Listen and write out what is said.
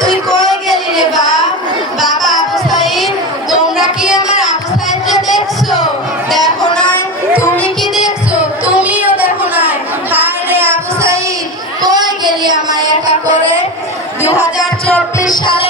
তুই কই গেলি রে বাপ? বাবা আবু সাইদ, তোমরা কি আমার আবু সাইদকে দেখছো? দেখো নাই? তুমি কি দেখছো? তুমিও দেখো নাই? হায় রে আবু সাইদ, কই গেলি আমায় একা করে? 2024 সালে